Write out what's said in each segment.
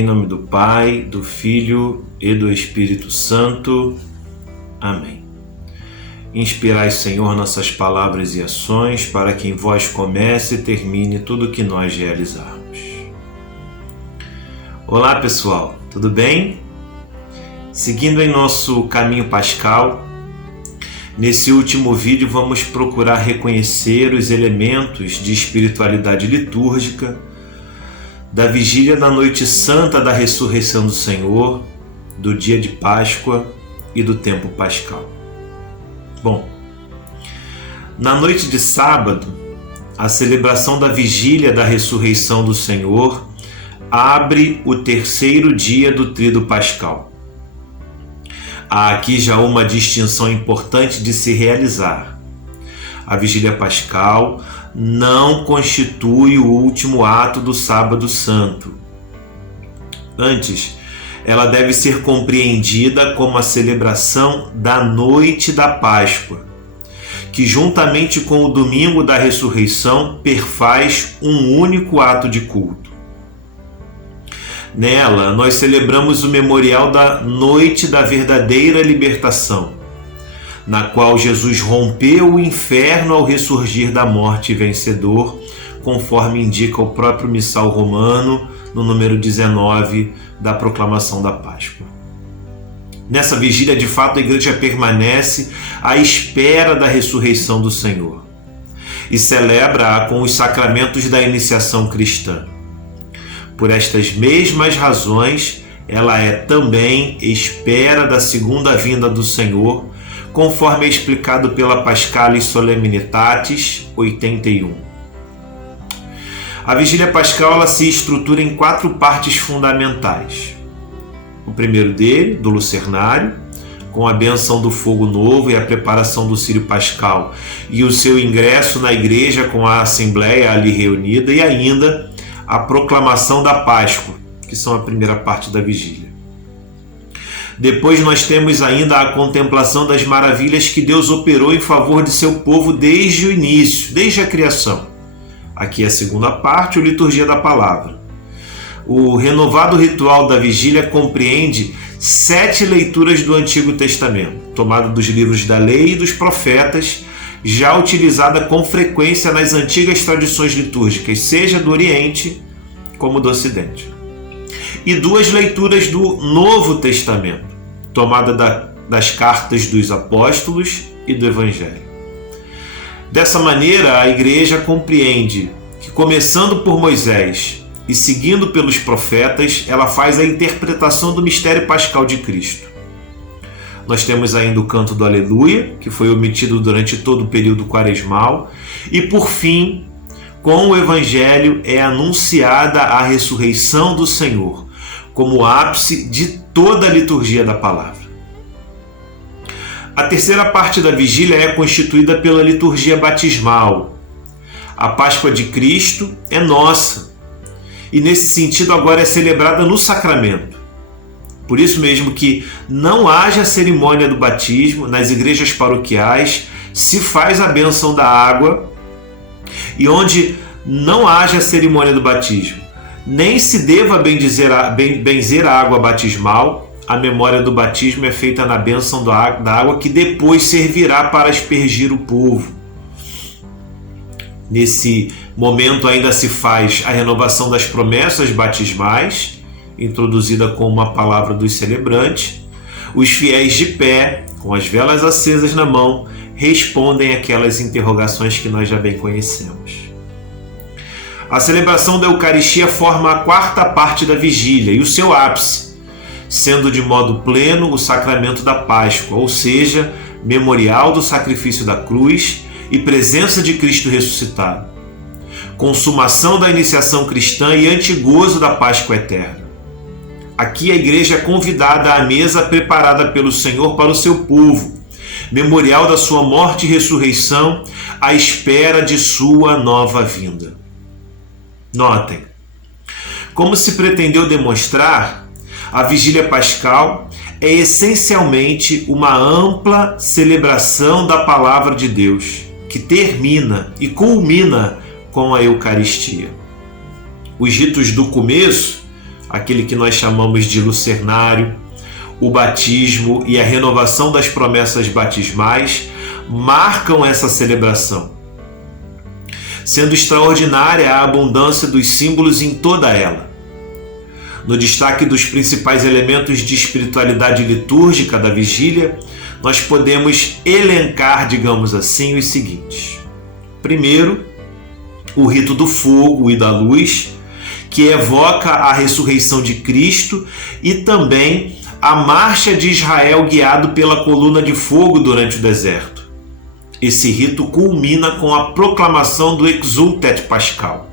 Em nome do Pai, do Filho e do Espírito Santo. Amém. Inspirai, Senhor, nossas palavras e ações, para que em vós comece e termine tudo o que nós realizarmos. Olá, pessoal, tudo bem? Seguindo em nosso caminho pascal, nesse último vídeo vamos procurar reconhecer os elementos de espiritualidade litúrgica da vigília da noite santa da ressurreição do Senhor, do dia de Páscoa e do tempo pascal. Bom, na noite de sábado, a celebração da vigília da ressurreição do Senhor abre o terceiro dia do tríduo pascal. Há aqui já uma distinção importante de se realizar. A vigília pascal não constitui o último ato do sábado santo. Antes, ela deve ser compreendida como a celebração da noite da Páscoa, que juntamente com o domingo da ressurreição perfaz um único ato de culto. Nela, nós celebramos o memorial da noite da verdadeira libertação, na qual Jesus rompeu o inferno ao ressurgir da morte vencedor, conforme indica o próprio missal romano, no número 19 da proclamação da Páscoa. Nessa vigília, de fato, a igreja permanece à espera da ressurreição do Senhor e celebra-a com os sacramentos da iniciação cristã. Por estas mesmas razões, ela é também espera da segunda vinda do Senhor, conforme é explicado pela Paschalis Solemnitatis 81. A vigília pascal ela se estrutura em 4 partes fundamentais. O primeiro dele, do lucernário, com a bênção do fogo novo e a preparação do círio pascal e o seu ingresso na igreja com a assembleia ali reunida, e ainda a proclamação da Páscoa, que são a primeira parte da vigília. Depois nós temos ainda a contemplação das maravilhas que Deus operou em favor de seu povo desde o início, desde a criação. Aqui é a segunda parte, a liturgia da palavra. O renovado ritual da vigília compreende 7 leituras do Antigo Testamento, tomada dos livros da lei e dos profetas, já utilizada com frequência nas antigas tradições litúrgicas, seja do Oriente como do Ocidente. E 2 leituras do Novo Testamento, tomada das cartas dos apóstolos e do Evangelho. Dessa maneira, a igreja compreende que, começando por Moisés e seguindo pelos profetas, ela faz a interpretação do mistério pascal de Cristo. Nós temos ainda o canto do Aleluia, que foi omitido durante todo o período quaresmal, e por fim, com o Evangelho é anunciada a ressurreição do Senhor, como ápice de toda a liturgia da palavra. A terceira parte da vigília é constituída pela liturgia batismal. A Páscoa de Cristo é nossa, e nesse sentido agora é celebrada no sacramento. Por isso mesmo que não haja cerimônia do batismo, nas igrejas paroquiais se faz a bênção da água, e onde não haja cerimônia do batismo, nem se deva benzer a água batismal, a memória do batismo é feita na bênção da água que depois servirá para aspergir o povo. Nesse momento ainda se faz a renovação das promessas batismais, introduzida com uma palavra dos celebrantes. Os fiéis de pé, com as velas acesas na mão, respondem aquelas interrogações que nós já bem conhecemos. A celebração da Eucaristia forma a 4ª parte da vigília e o seu ápice, sendo de modo pleno o sacramento da Páscoa, ou seja, memorial do sacrifício da cruz e presença de Cristo ressuscitado, consumação da iniciação cristã e antegozo da Páscoa eterna. Aqui a igreja é convidada à mesa preparada pelo Senhor para o seu povo, memorial da sua morte e ressurreição, à espera de sua nova vinda. Notem, como se pretendeu demonstrar, a vigília pascal é essencialmente uma ampla celebração da palavra de Deus, que termina e culmina com a Eucaristia. Os ritos do começo, aquele que nós chamamos de lucernário, o batismo e a renovação das promessas batismais marcam essa celebração, sendo extraordinária a abundância dos símbolos em toda ela. No destaque dos principais elementos de espiritualidade litúrgica da vigília, nós podemos elencar, digamos assim, os seguintes. Primeiro, o rito do fogo e da luz, que evoca a ressurreição de Cristo, e também a marcha de Israel guiado pela coluna de fogo durante o deserto. Esse rito culmina com a proclamação do Exultet Pascal.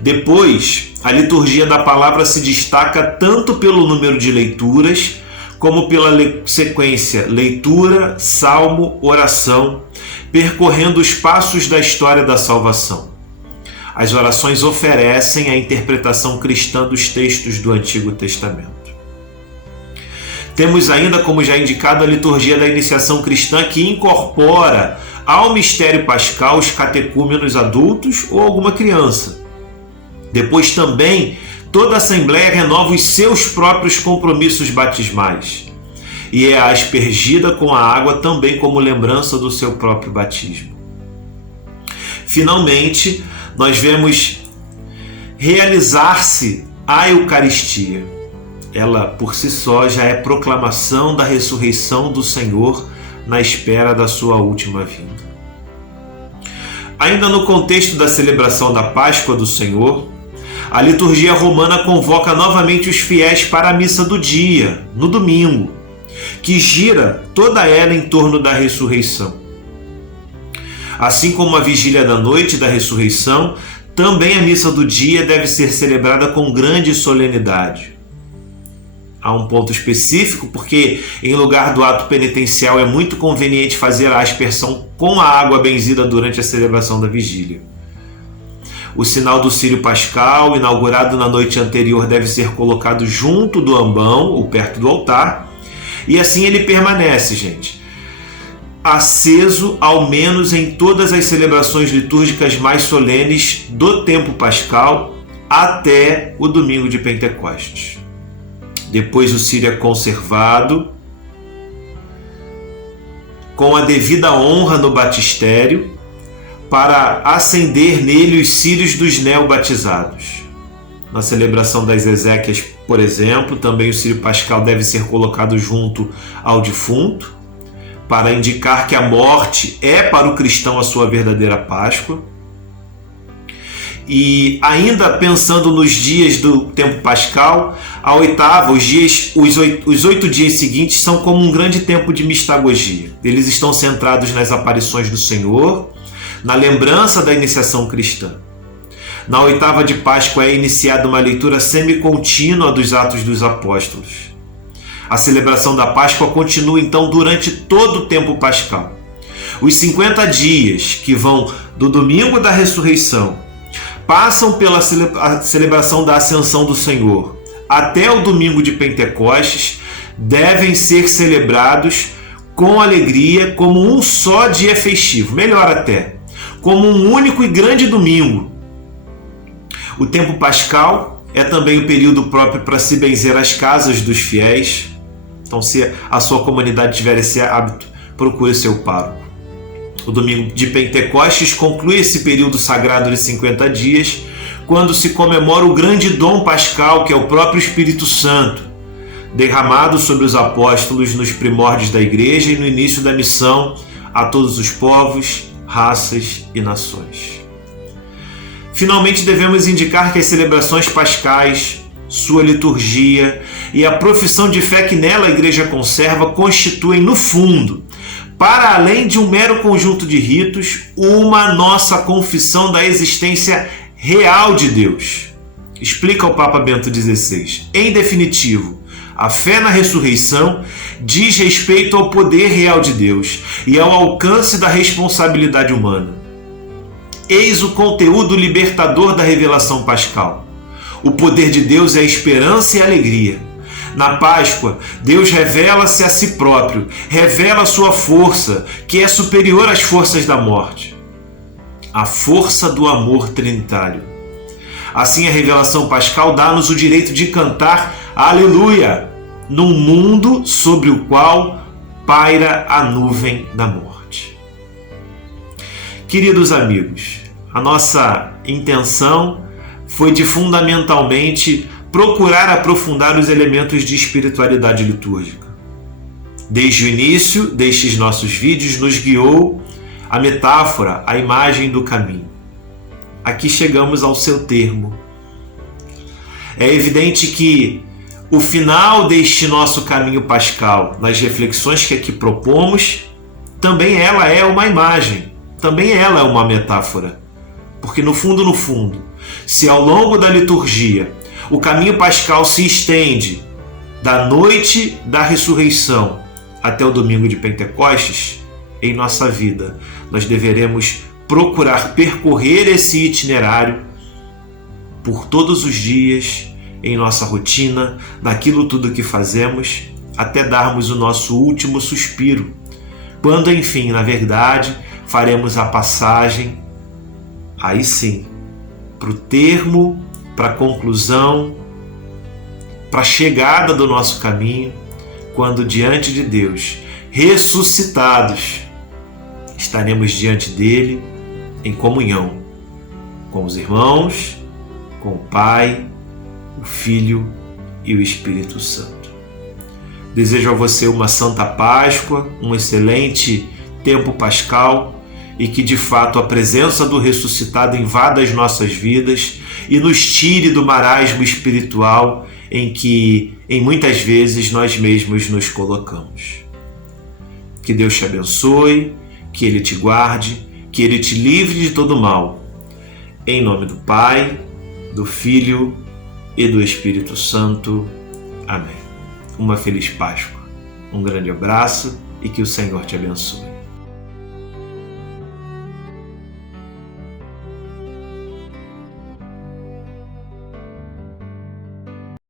Depois, a liturgia da palavra se destaca tanto pelo número de leituras, como pela sequência leitura, salmo, oração, percorrendo os passos da história da salvação. As orações oferecem a interpretação cristã dos textos do Antigo Testamento. Temos ainda, como já indicado, a liturgia da iniciação cristã, que incorpora ao mistério pascal os catecúmenos adultos ou alguma criança. Depois também, toda a Assembleia renova os seus próprios compromissos batismais e é aspergida com a água também como lembrança do seu próprio batismo. Finalmente, nós vemos realizar-se a Eucaristia. Ela, por si só, já é proclamação da ressurreição do Senhor na espera da sua última vinda. Ainda no contexto da celebração da Páscoa do Senhor, a liturgia romana convoca novamente os fiéis para a missa do dia, no domingo, que gira toda ela em torno da ressurreição. Assim como a vigília da noite da ressurreição, também a missa do dia deve ser celebrada com grande solenidade. Há um ponto específico, porque em lugar do ato penitencial é muito conveniente fazer a aspersão com a água benzida durante a celebração da vigília. O sinal do Círio Pascal, inaugurado na noite anterior, deve ser colocado junto do ambão, ou perto do altar, e assim ele permanece, gente, aceso ao menos em todas as celebrações litúrgicas mais solenes do tempo pascal até o domingo de Pentecostes. Depois o círio é conservado com a devida honra no batistério, para acender nele os círios dos neobatizados. Na celebração das exéquias, por exemplo, também o círio pascal deve ser colocado junto ao defunto, para indicar que a morte é para o cristão a sua verdadeira Páscoa. E ainda pensando nos dias do tempo pascal, a oitava, os 8 dias seguintes são como um grande tempo de mistagogia. Eles estão centrados nas aparições do Senhor, na lembrança da iniciação cristã. Na oitava de Páscoa é iniciada uma leitura semicontínua dos Atos dos Apóstolos. A celebração da Páscoa continua então durante todo o tempo pascal. Os 50 dias que vão do domingo da ressurreição passam pela celebração da Ascensão do Senhor até o domingo de Pentecostes, devem ser celebrados com alegria como um só dia festivo, melhor até, como um único e grande domingo. O tempo pascal é também o período próprio para se benzer as casas dos fiéis. Então, se a sua comunidade tiver esse hábito, procure seu pároco. O domingo de Pentecostes conclui esse período sagrado de 50 dias, quando se comemora o grande dom pascal, que é o próprio Espírito Santo, derramado sobre os apóstolos nos primórdios da igreja e no início da missão a todos os povos, raças e nações. Finalmente, devemos indicar que as celebrações pascais, sua liturgia e a profissão de fé que nela a igreja conserva constituem, no fundo, para além de um mero conjunto de ritos, uma nossa confissão da existência real de Deus. Explica o Papa Bento XVI. Em definitivo, a fé na ressurreição diz respeito ao poder real de Deus e ao alcance da responsabilidade humana. Eis o conteúdo libertador da revelação pascal. O poder de Deus é a esperança e a alegria. Na Páscoa, Deus revela-se a si próprio, revela a sua força, que é superior às forças da morte. A força do amor trinitário. Assim, a revelação pascal dá-nos o direito de cantar Aleluia, num mundo sobre o qual paira a nuvem da morte. Queridos amigos, a nossa intenção foi de fundamentalmente procurar aprofundar os elementos de espiritualidade litúrgica. Desde o início destes nossos vídeos nos guiou a metáfora, a imagem do caminho. Aqui chegamos ao seu termo. É evidente que o final deste nosso caminho pascal, nas reflexões que aqui propomos, também ela é uma imagem, também ela é uma metáfora. Porque no fundo, se ao longo da liturgia o caminho pascal se estende da noite da ressurreição até o domingo de Pentecostes, em nossa vida nós deveremos procurar percorrer esse itinerário por todos os dias, em nossa rotina, naquilo tudo que fazemos, até darmos o nosso último suspiro, quando, enfim, na verdade, faremos a passagem, aí sim, para o termo, para a conclusão, para a chegada do nosso caminho, quando diante de Deus, ressuscitados, estaremos diante dele em comunhão com os irmãos, com o Pai, o Filho e o Espírito Santo. Desejo a você uma Santa Páscoa, um excelente tempo pascal e que de fato a presença do ressuscitado invada as nossas vidas e nos tire do marasmo espiritual em que, em muitas vezes, nós mesmos nos colocamos. Que Deus te abençoe, que Ele te guarde, que Ele te livre de todo mal. Em nome do Pai, do Filho e do Espírito Santo. Amém. Uma feliz Páscoa, um grande abraço e que o Senhor te abençoe.